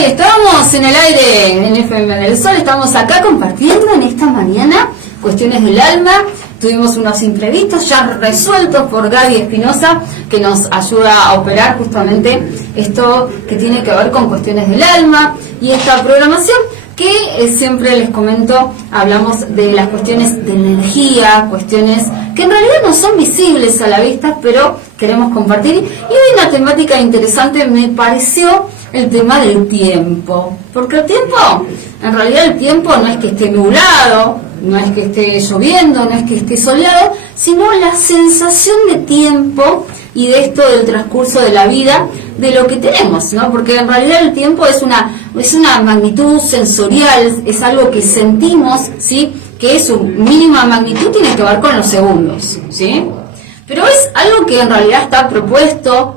Ahí estamos en el aire, en FM del Sol, estamos acá compartiendo en esta mañana cuestiones del alma. Tuvimos unos imprevistos ya resueltos por Gaby Espinosa, que nos ayuda a operar justamente esto que tiene que ver con cuestiones del alma y esta programación que siempre les comento, hablamos de las cuestiones de energía, cuestiones que en realidad no son visibles a la vista, pero queremos compartir. Y hoy una temática interesante me pareció el tema del tiempo, porque el tiempo, en realidad el tiempo no es que esté nublado, no es que esté lloviendo, no es que esté soleado, sino la sensación de tiempo y de esto del transcurso de la vida, de lo que tenemos, ¿no? Porque en realidad el tiempo es una magnitud sensorial, es algo que sentimos, ¿sí? Que su mínima magnitud tiene que ver con los segundos, ¿sí? Pero es algo que en realidad está propuesto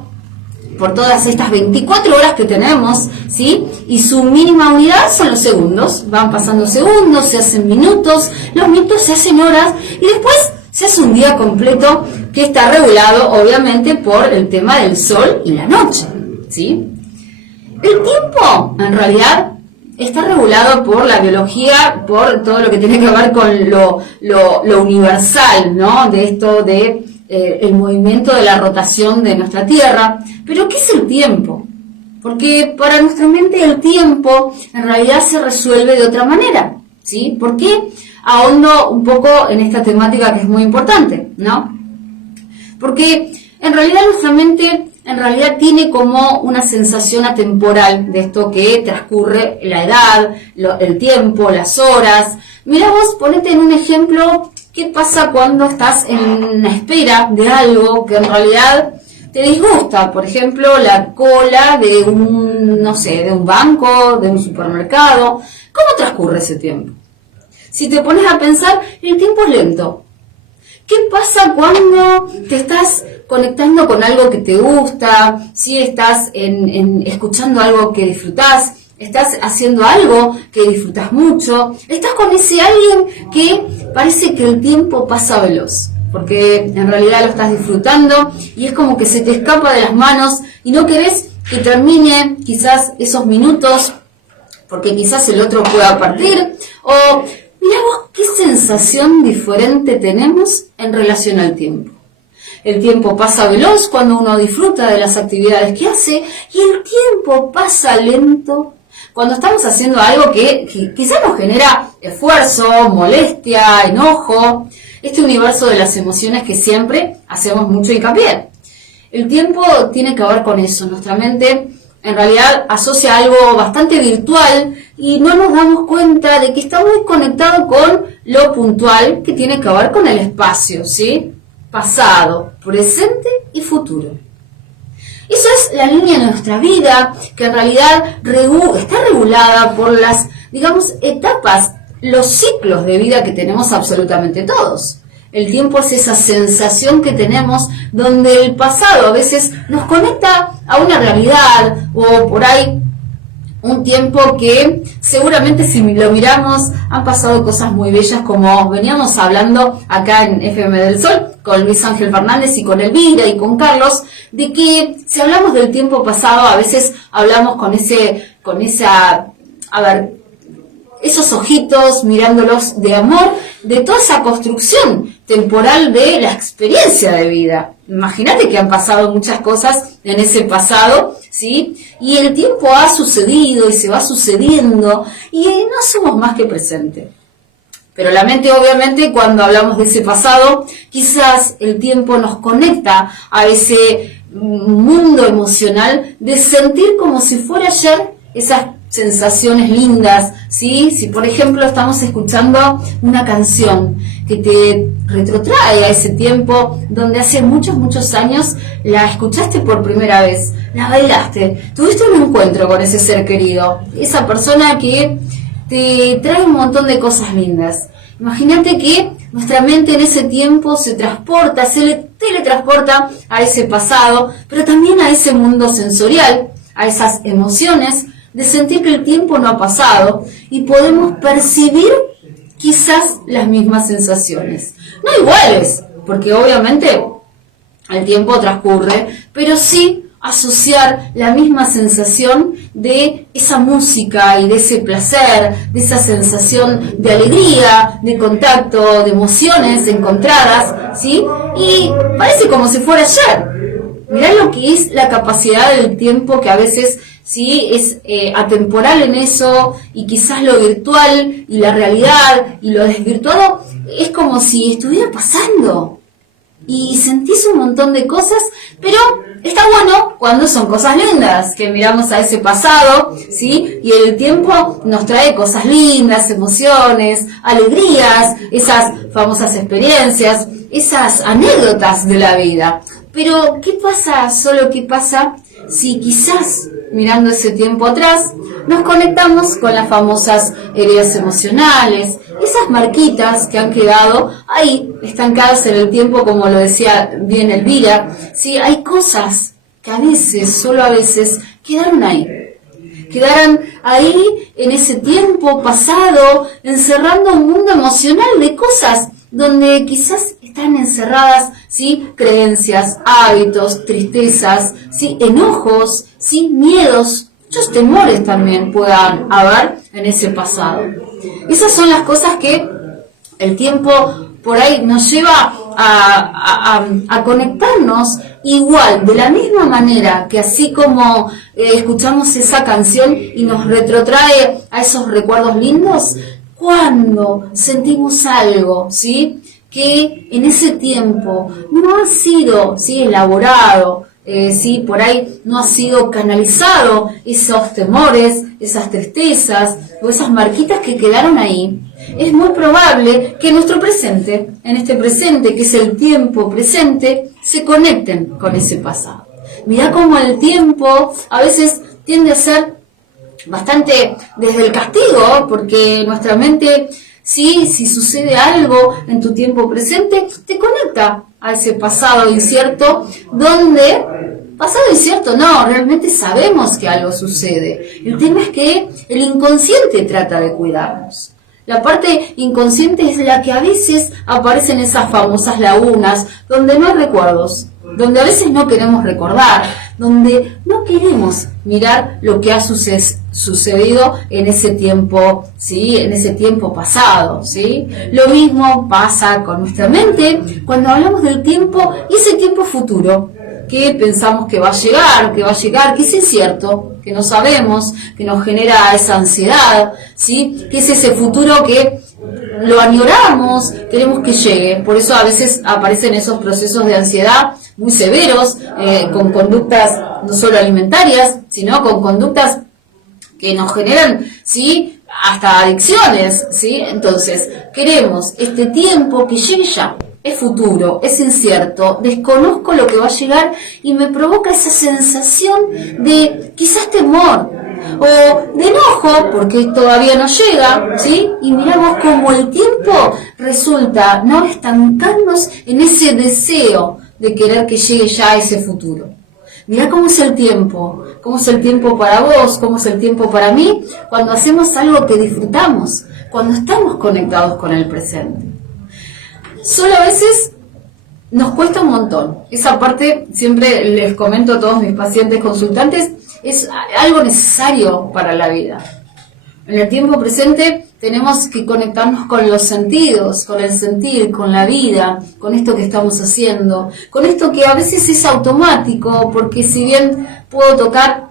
por todas estas 24 horas que tenemos, ¿sí? Y su mínima unidad son los segundos. Van pasando segundos, se hacen minutos, los minutos se hacen horas y después se hace un día completo que está regulado obviamente por el tema del sol y la noche, ¿sí? El tiempo en realidad está regulado por la biología, por todo lo que tiene que ver con lo universal, ¿no? De esto de el movimiento de la rotación de nuestra Tierra. Pero ¿qué es el tiempo? Porque para nuestra mente el tiempo en realidad se resuelve de otra manera, ¿sí? ¿Por qué? Ahondo un poco en esta temática que es muy importante, ¿no? Porque en realidad nuestra mente en realidad tiene como una sensación atemporal de esto que transcurre la edad, el tiempo, las horas. Mirá vos, ponete en un ejemplo, ¿qué pasa cuando estás en la espera de algo que en realidad te disgusta? Por ejemplo, la cola de de un banco, de un supermercado. ¿Cómo transcurre ese tiempo? Si te pones a pensar, el tiempo es lento. ¿Qué pasa cuando te estás conectando con algo que te gusta? Si estás escuchando algo que disfrutás, estás haciendo algo que disfrutas mucho, estás con ese alguien que parece que el tiempo pasa veloz, porque en realidad lo estás disfrutando y es como que se te escapa de las manos y no querés que termine quizás esos minutos, porque quizás el otro pueda partir, o mirá vos qué sensación diferente tenemos en relación al tiempo. El tiempo pasa veloz cuando uno disfruta de las actividades que hace y el tiempo pasa lento cuando estamos haciendo algo que quizás nos genera esfuerzo, molestia, enojo, este universo de las emociones que siempre hacemos mucho hincapié. El tiempo tiene que ver con eso. Nuestra mente en realidad asocia algo bastante virtual y no nos damos cuenta de que está muy conectado con lo puntual que tiene que ver con el espacio, ¿sí? Pasado, presente y futuro. Eso es la línea de nuestra vida, que en realidad está regulada por las, etapas, los ciclos de vida que tenemos absolutamente todos. El tiempo es esa sensación que tenemos donde el pasado a veces nos conecta a una realidad o por ahí un tiempo que seguramente si lo miramos han pasado cosas muy bellas, como veníamos hablando acá en FM del Sol con Luis Ángel Fernández y con Elvira y con Carlos, de que si hablamos del tiempo pasado a veces hablamos con esos ojitos mirándolos de amor, de toda esa construcción temporal de la experiencia de vida. Imagínate que han pasado muchas cosas en ese pasado, ¿sí? Y el tiempo ha sucedido y se va sucediendo y no somos más que presente. Pero la mente, obviamente, cuando hablamos de ese pasado, quizás el tiempo nos conecta a ese mundo emocional de sentir como si fuera ayer esas sensaciones lindas, ¿sí? Si por ejemplo estamos escuchando una canción que te retrotrae a ese tiempo donde hace muchos años la escuchaste por primera vez, la bailaste, tuviste un encuentro con ese ser querido, esa persona que te trae un montón de cosas lindas. Imagínate que nuestra mente en ese tiempo se teletransporta a ese pasado, pero también a ese mundo sensorial, a esas emociones, de sentir que el tiempo no ha pasado y podemos percibir quizás las mismas sensaciones. No iguales, porque obviamente el tiempo transcurre, pero sí asociar la misma sensación de esa música y de ese placer, de esa sensación de alegría, de contacto, de emociones encontradas, ¿sí? Y parece como si fuera ayer. Mirá lo que es la capacidad del tiempo, que a veces sí es atemporal en eso, y quizás lo virtual y la realidad y lo desvirtuado es como si estuviera pasando. Y sentís un montón de cosas, pero está bueno cuando son cosas lindas, que miramos a ese pasado, ¿sí? Y el tiempo nos trae cosas lindas, emociones, alegrías, esas famosas experiencias, esas anécdotas de la vida. Pero, ¿qué pasa? Solo qué pasa si quizás, mirando ese tiempo atrás, nos conectamos con las famosas heridas emocionales, esas marquitas que han quedado ahí, estancadas en el tiempo, como lo decía bien Elvira. Sí, hay cosas que a veces, solo a veces, quedaron ahí en ese tiempo pasado, encerrando un mundo emocional de cosas donde quizás están encerradas, ¿sí? Creencias, hábitos, tristezas, ¿sí? Enojos, ¿sí? Miedos, muchos temores también puedan haber en ese pasado. Esas son las cosas que el tiempo por ahí nos lleva a conectarnos igual, de la misma manera que así como escuchamos esa canción y nos retrotrae a esos recuerdos lindos, cuando sentimos algo, ¿sí? Que en ese tiempo no ha sido, ¿sí? Elaborado, ¿sí? Por ahí no ha sido canalizado esos temores, esas tristezas o esas marquitas que quedaron ahí, es muy probable que en nuestro presente, en este presente que es el tiempo presente, se conecten con ese pasado. Mirá cómo el tiempo a veces tiende a ser bastante desde el castigo, porque nuestra mente, sí, si sucede algo en tu tiempo presente, te conecta a ese pasado incierto, donde, pasado incierto no, realmente sabemos que algo sucede. El tema es que el inconsciente trata de cuidarnos. La parte inconsciente es la que a veces aparecen esas famosas lagunas, donde no hay recuerdos, donde a veces no queremos recordar, donde no queremos mirar lo que ha sucedido en ese tiempo, ¿sí? En ese tiempo pasado, ¿sí? Lo mismo pasa con nuestra mente cuando hablamos del tiempo y ese tiempo futuro, que pensamos que va a llegar, que es incierto, que no sabemos, que nos genera esa ansiedad, ¿sí? Que es ese futuro que lo añoramos, queremos que llegue. Por eso a veces aparecen esos procesos de ansiedad muy severos, con conductas no solo alimentarias, sino con conductas que nos generan, ¿sí? Hasta adicciones, ¿sí? Entonces, queremos este tiempo que llegue ya. Es futuro, es incierto, desconozco lo que va a llegar y me provoca esa sensación de quizás temor o de enojo porque todavía no llega, ¿sí? Y miramos cómo el tiempo resulta no estancarnos en ese deseo de querer que llegue ya ese futuro. Mirá cómo es el tiempo para vos, cómo es el tiempo para mí, cuando hacemos algo que disfrutamos, cuando estamos conectados con el presente. Solo a veces nos cuesta un montón. Esa parte, siempre les comento a todos mis pacientes consultantes, es algo necesario para la vida. En el tiempo presente tenemos que conectarnos con los sentidos, con el sentir, con la vida, con esto que estamos haciendo, con esto que a veces es automático, porque si bien puedo tocar,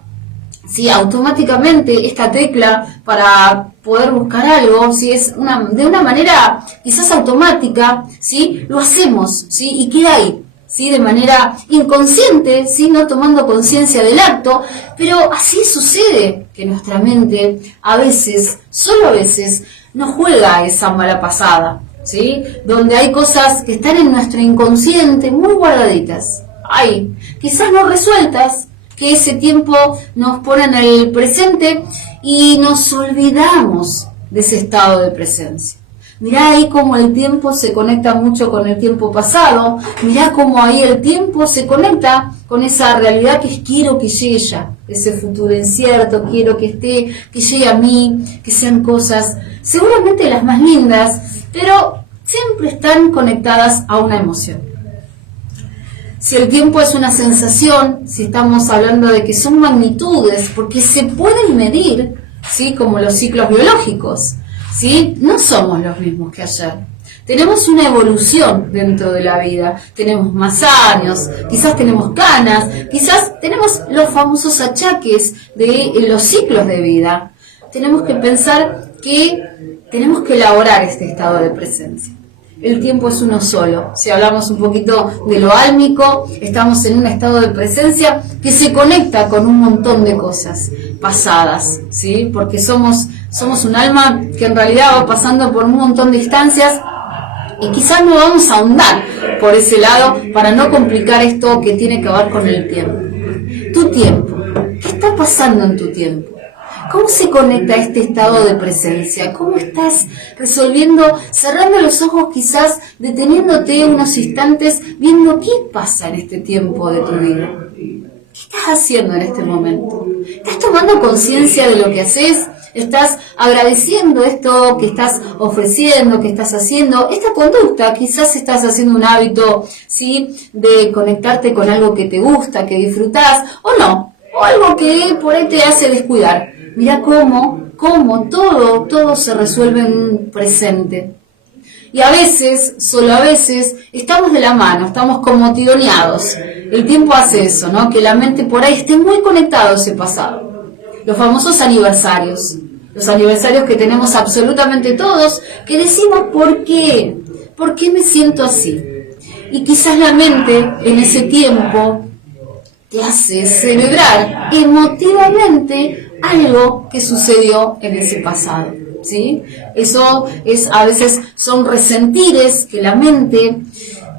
sí, automáticamente esta tecla para poder buscar algo, si es de una manera quizás automática, ¿sí? Lo hacemos, ¿sí? Y queda ahí, ¿sí? De manera inconsciente, ¿sí? No tomando conciencia del acto, pero así sucede que nuestra mente a veces, solo a veces, nos juega esa mala pasada, ¿sí? Donde hay cosas que están en nuestro inconsciente muy guardaditas, ahí, quizás no resueltas, que ese tiempo nos pone en el presente y nos olvidamos de ese estado de presencia. Mirá ahí cómo el tiempo se conecta mucho con el tiempo pasado, mirá cómo ahí el tiempo se conecta con esa realidad que es quiero que llegue ya, ese futuro incierto, quiero que esté, que llegue a mí, que sean cosas, seguramente las más lindas, pero siempre están conectadas a una emoción. si el tiempo es una sensación, si estamos hablando de que son magnitudes, porque se pueden medir, ¿sí? Como los ciclos biológicos, ¿sí? No somos los mismos que ayer. Tenemos una evolución dentro de la vida, tenemos más años, quizás tenemos canas, quizás tenemos los famosos achaques de los ciclos de vida. Tenemos que pensar que tenemos que elaborar este estado de presencia. El tiempo es uno solo. Si hablamos un poquito de lo álmico, estamos en un estado de presencia que se conecta con un montón de cosas pasadas, ¿sí? Porque somos un alma que en realidad va pasando por un montón de instancias y quizás no vamos a ahondar por ese lado para no complicar esto que tiene que ver con el tiempo. Tu tiempo. ¿Qué está pasando en tu tiempo? ¿Cómo se conecta este estado de presencia? ¿Cómo estás resolviendo, cerrando los ojos quizás, deteniéndote unos instantes, viendo qué pasa en este tiempo de tu vida? ¿Qué estás haciendo en este momento? ¿Estás tomando conciencia de lo que haces? ¿Estás agradeciendo esto que estás ofreciendo, que estás haciendo? Esta conducta, quizás estás haciendo un hábito, ¿sí? De conectarte con algo que te gusta, que disfrutás, o no, o algo que por ahí te hace descuidar. Mira cómo todo se resuelve en un presente. Y a veces, solo a veces, estamos de la mano, estamos como tironeados. El tiempo hace eso, ¿no? Que la mente por ahí esté muy conectada a ese pasado. Los famosos aniversarios. Los aniversarios que tenemos absolutamente todos, que decimos ¿por qué? ¿Por qué me siento así? Y quizás la mente en ese tiempo te hace celebrar emotivamente algo que sucedió en ese pasado, ¿sí? Eso es, a veces son resentires que la mente,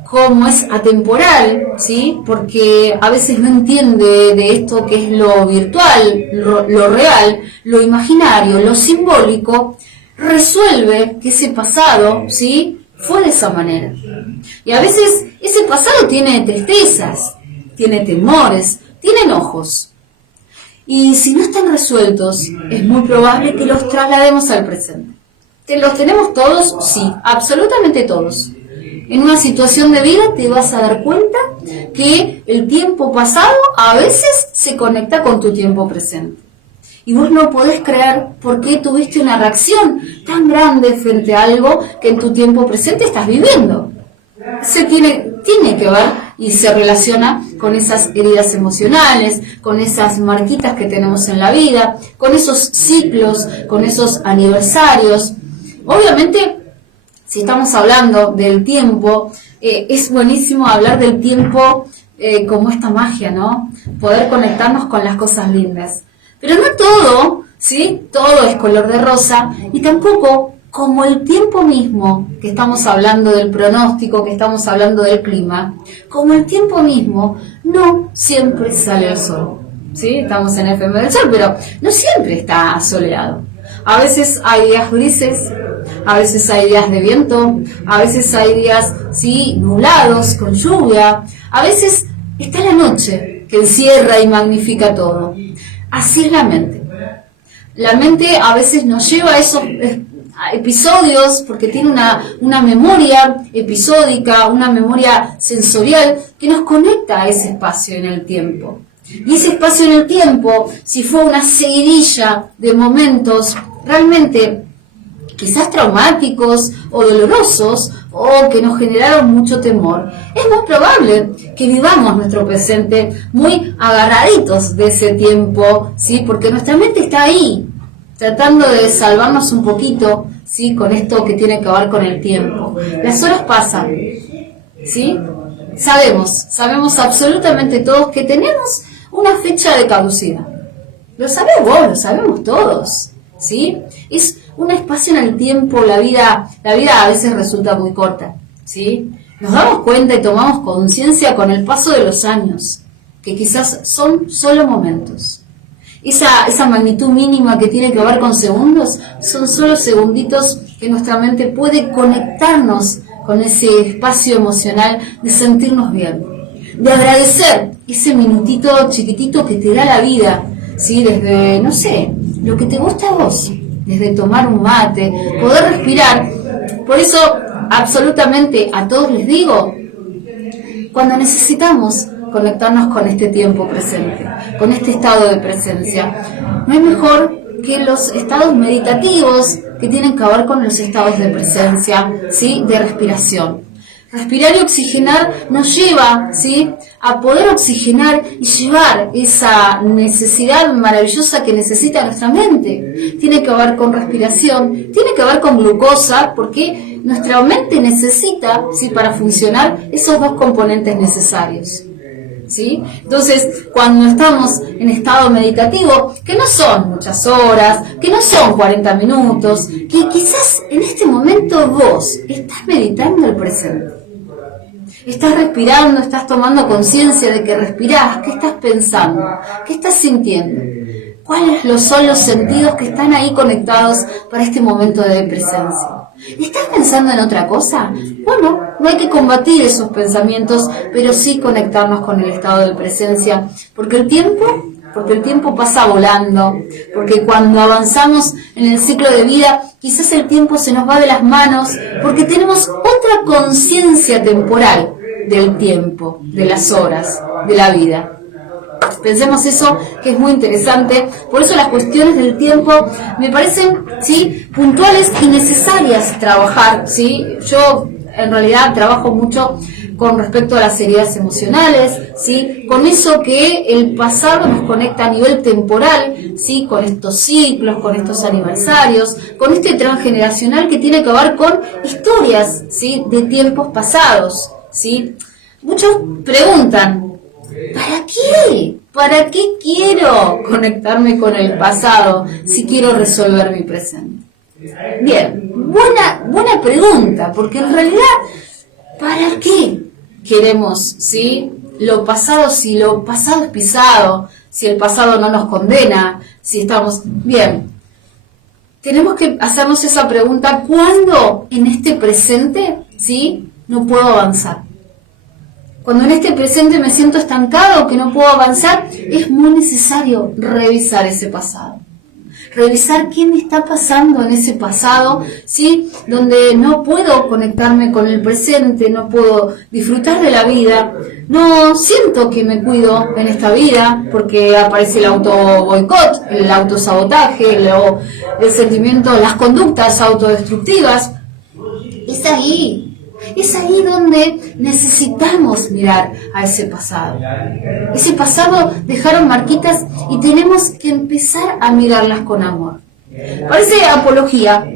como es atemporal, ¿sí? Porque a veces no entiende de esto que es lo virtual, lo real, lo imaginario, lo simbólico, resuelve que ese pasado, ¿sí? Fue de esa manera. Y a veces ese pasado tiene tristezas, tiene temores, tiene enojos. Y si no están resueltos, es muy probable que los traslademos al presente. ¿Los tenemos todos? Sí, absolutamente todos. En una situación de vida te vas a dar cuenta que el tiempo pasado a veces se conecta con tu tiempo presente. Y vos no podés creer por qué tuviste una reacción tan grande frente a algo que en tu tiempo presente estás viviendo. Se tiene que ver y se relaciona con esas heridas emocionales, con esas marquitas que tenemos en la vida, con esos ciclos, con esos aniversarios. Obviamente, si estamos hablando del tiempo, es buenísimo hablar del tiempo como esta magia, ¿no? Poder conectarnos con las cosas lindas. Pero no todo, ¿sí? Todo es color de rosa y tampoco como el tiempo mismo, que estamos hablando del pronóstico, que estamos hablando del clima, como el tiempo mismo, no siempre sale el sol. ¿Sí? Estamos en FM del Sol, pero no siempre está soleado. A veces hay días grises, a veces hay días de viento, a veces hay días, ¿sí? Nublados, con lluvia, a veces está la noche, que encierra y magnifica todo. Así es la mente. La mente a veces nos lleva a esos episodios, porque tiene una memoria episódica, una memoria sensorial que nos conecta a ese espacio en el tiempo. Y ese espacio en el tiempo, si fue una seguidilla de momentos realmente quizás traumáticos o dolorosos o que nos generaron mucho temor, es muy probable que vivamos nuestro presente muy agarraditos de ese tiempo, ¿sí? Porque nuestra mente está ahí, tratando de salvarnos un poquito, ¿sí? Con esto que tiene que ver con el tiempo. Las horas pasan, ¿sí? Sabemos absolutamente todos que tenemos una fecha de caducidad. Lo sabes vos, lo sabemos todos, ¿sí? Es un espacio en el tiempo, la vida a veces resulta muy corta, ¿sí? Nos damos cuenta y tomamos conciencia con el paso de los años, que quizás son solo momentos. Esa magnitud mínima que tiene que ver con segundos, son solo segunditos que nuestra mente puede conectarnos con ese espacio emocional de sentirnos bien, de agradecer ese minutito chiquitito que te da la vida, ¿sí? Desde, no sé, lo que te gusta a vos, desde tomar un mate, poder respirar. Por eso, absolutamente a todos les digo, cuando necesitamos conectarnos con este tiempo presente, con este estado de presencia. No es mejor que los estados meditativos que tienen que ver con los estados de presencia, ¿sí? De respiración. Respirar y oxigenar nos lleva, ¿sí? A poder oxigenar y llevar esa necesidad maravillosa que necesita nuestra mente. Tiene que ver con respiración, tiene que ver con glucosa, porque nuestra mente necesita, ¿sí? Para funcionar, esos dos componentes necesarios. ¿Sí? Entonces, cuando estamos en estado meditativo, que no son muchas horas, que no son 40 minutos, que quizás en este momento vos estás meditando el presente. Estás respirando, estás tomando conciencia de que respirás, ¿qué estás pensando? ¿Qué estás sintiendo? ¿Cuáles son los sentidos que están ahí conectados para este momento de presencia? ¿Estás pensando en otra cosa? Bueno, no hay que combatir esos pensamientos, pero sí conectarnos con el estado de presencia, porque el tiempo pasa volando, porque cuando avanzamos en el ciclo de vida, quizás el tiempo se nos va de las manos, porque tenemos otra conciencia temporal del tiempo, de las horas, de la vida. Pensemos eso, que es muy interesante. Por eso las cuestiones del tiempo me parecen, ¿sí?, puntuales y necesarias trabajar, ¿sí? Yo en realidad trabajo mucho con respecto a las heridas emocionales, ¿sí? Con eso que el pasado nos conecta a nivel temporal, ¿sí? Con estos ciclos, con estos aniversarios, con este transgeneracional que tiene que ver con historias, ¿sí?, de tiempos pasados, ¿sí? Muchos preguntan, ¿para qué? ¿Para qué quiero conectarme con el pasado si quiero resolver mi presente? Bien, buena pregunta, porque en realidad, ¿para qué queremos, sí, lo pasado, si lo pasado es pisado, si el pasado no nos condena, si estamos bien? Tenemos que hacernos esa pregunta, ¿cuándo en este presente, sí, no puedo avanzar? Cuando en este presente me siento estancado, que no puedo avanzar, es muy necesario revisar ese pasado. Revisar qué me está pasando en ese pasado, ¿sí? Donde no puedo conectarme con el presente, no puedo disfrutar de la vida, no siento que me cuido en esta vida, porque aparece el auto boicot, el autosabotaje, el sentimiento, las conductas autodestructivas. Es ahí donde necesitamos mirar a ese pasado. Ese pasado dejaron marquitas y tenemos que empezar a mirarlas con amor. Parece apología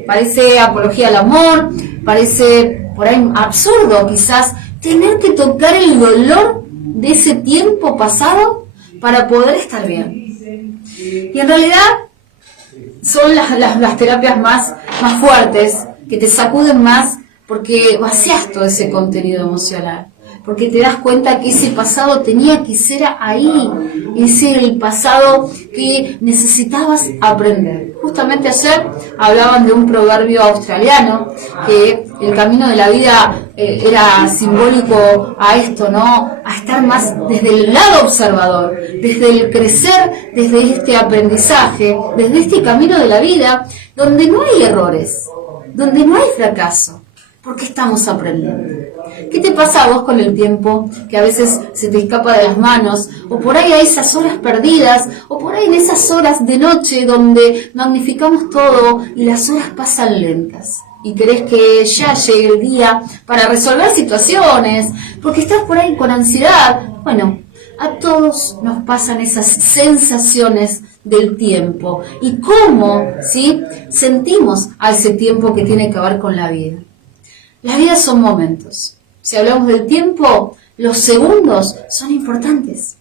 al amor, parece por ahí absurdo quizás tener que tocar el dolor de ese tiempo pasado para poder estar bien. Y en realidad son las terapias más fuertes, que te sacuden más, porque vaciás todo ese contenido emocional, porque te das cuenta que ese pasado tenía que ser ahí, ese el pasado que necesitabas aprender. Justamente ayer hablaban de un proverbio australiano, que el camino de la vida era simbólico a esto, ¿no? A estar más desde el lado observador, desde el crecer, desde este aprendizaje, desde este camino de la vida, donde no hay errores, donde no hay fracaso. ¿Por qué estamos aprendiendo? ¿Qué te pasa a vos con el tiempo que a veces se te escapa de las manos? O por ahí hay esas horas perdidas, o por ahí en esas horas de noche donde magnificamos todo y las horas pasan lentas. Y querés que ya llegue el día para resolver situaciones, porque estás por ahí con ansiedad. Bueno, a todos nos pasan esas sensaciones del tiempo. Y cómo, ¿sí?, sentimos a ese tiempo que tiene que ver con la vida. La vida son momentos. Si hablamos del tiempo, los segundos son importantes.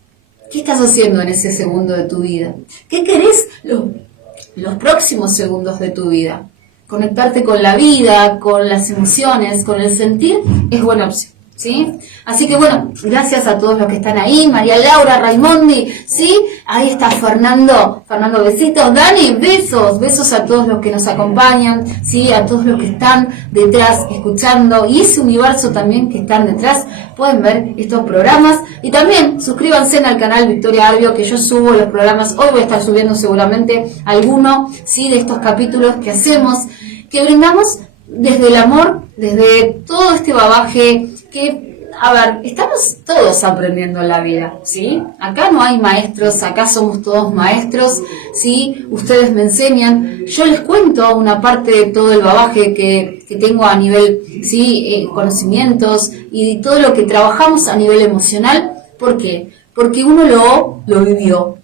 ¿Qué estás haciendo en ese segundo de tu vida? ¿Qué querés los próximos segundos de tu vida? Conectarte con la vida, con las emociones, con el sentir, es buena opción, ¿sí? Así que bueno, gracias a todos los que están ahí, María Laura, Raimondi, ¿sí? Ahí está Fernando, besitos, Dani, besos a todos los que nos acompañan, ¿sí? A todos los que están detrás escuchando, y ese universo también que están detrás, pueden ver estos programas, y también suscríbanse al canal Victoria Arbio, que yo subo los programas. Hoy voy a estar subiendo seguramente alguno, ¿sí?, de estos capítulos que hacemos, que brindamos desde el amor, desde todo este bagaje que a ver, estamos todos aprendiendo en la vida, ¿sí? Acá no hay maestros, acá somos todos maestros, ¿sí? Ustedes me enseñan, yo les cuento una parte de todo el bagaje que tengo a nivel, ¿sí? Conocimientos y todo lo que trabajamos a nivel emocional. ¿Por qué? Porque uno lo vivió.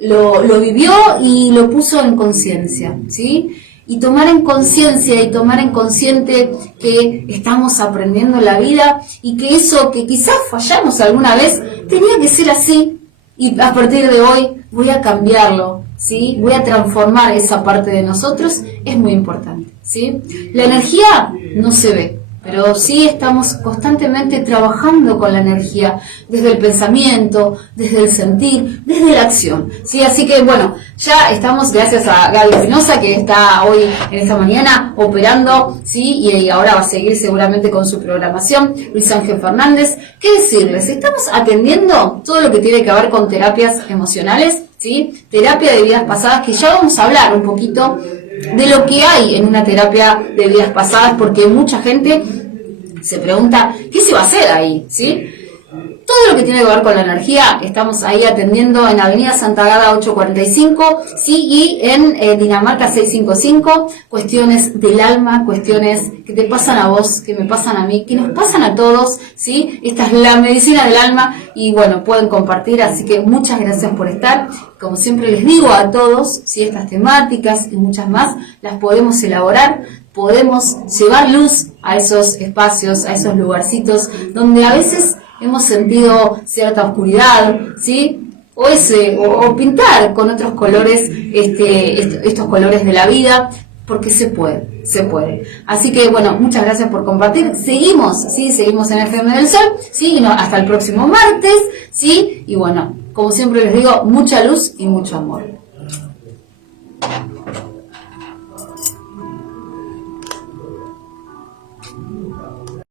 Lo vivió y lo puso en conciencia, ¿sí? Y tomar en conciencia y tomar en consciente que estamos aprendiendo la vida y que eso que quizás fallamos alguna vez tenía que ser así, y a partir de hoy voy a cambiarlo, ¿sí? Voy a transformar esa parte de nosotros, es muy importante, ¿sí? La energía no se ve, pero sí estamos constantemente trabajando con la energía, desde el pensamiento, desde el sentir, desde la acción, ¿sí? Así que bueno, ya estamos, gracias a Gaby Espinosa, que está hoy en esta mañana operando, ¿sí? Y ahora va a seguir seguramente con su programación. Luis Ángel Fernández, ¿qué decirles? Estamos atendiendo todo lo que tiene que ver con terapias emocionales, ¿sí? Terapia de vidas pasadas, que ya vamos a hablar un poquito de lo que hay en una terapia de vidas pasadas, porque mucha gente se pregunta, ¿qué se va a hacer ahí? ¿Sí? Todo lo que tiene que ver con la energía, estamos ahí atendiendo en Avenida Santa Agata 845, ¿sí? Y en Dinamarca 655, cuestiones del alma, cuestiones que te pasan a vos, que me pasan a mí, que nos pasan a todos, ¿sí? Esta es la medicina del alma y bueno, pueden compartir, así que muchas gracias por estar. Como siempre les digo a todos, ¿sí? Estas temáticas y muchas más las podemos elaborar, podemos llevar luz a esos espacios, a esos lugarcitos donde a veces hemos sentido cierta oscuridad, ¿sí? O pintar con otros colores estos colores de la vida, porque se puede. Así que bueno, muchas gracias por compartir. Seguimos, ¿sí? Seguimos en FM del Sol, ¿sí? Y no, hasta el próximo martes, ¿sí? Y bueno, como siempre les digo, mucha luz y mucho amor.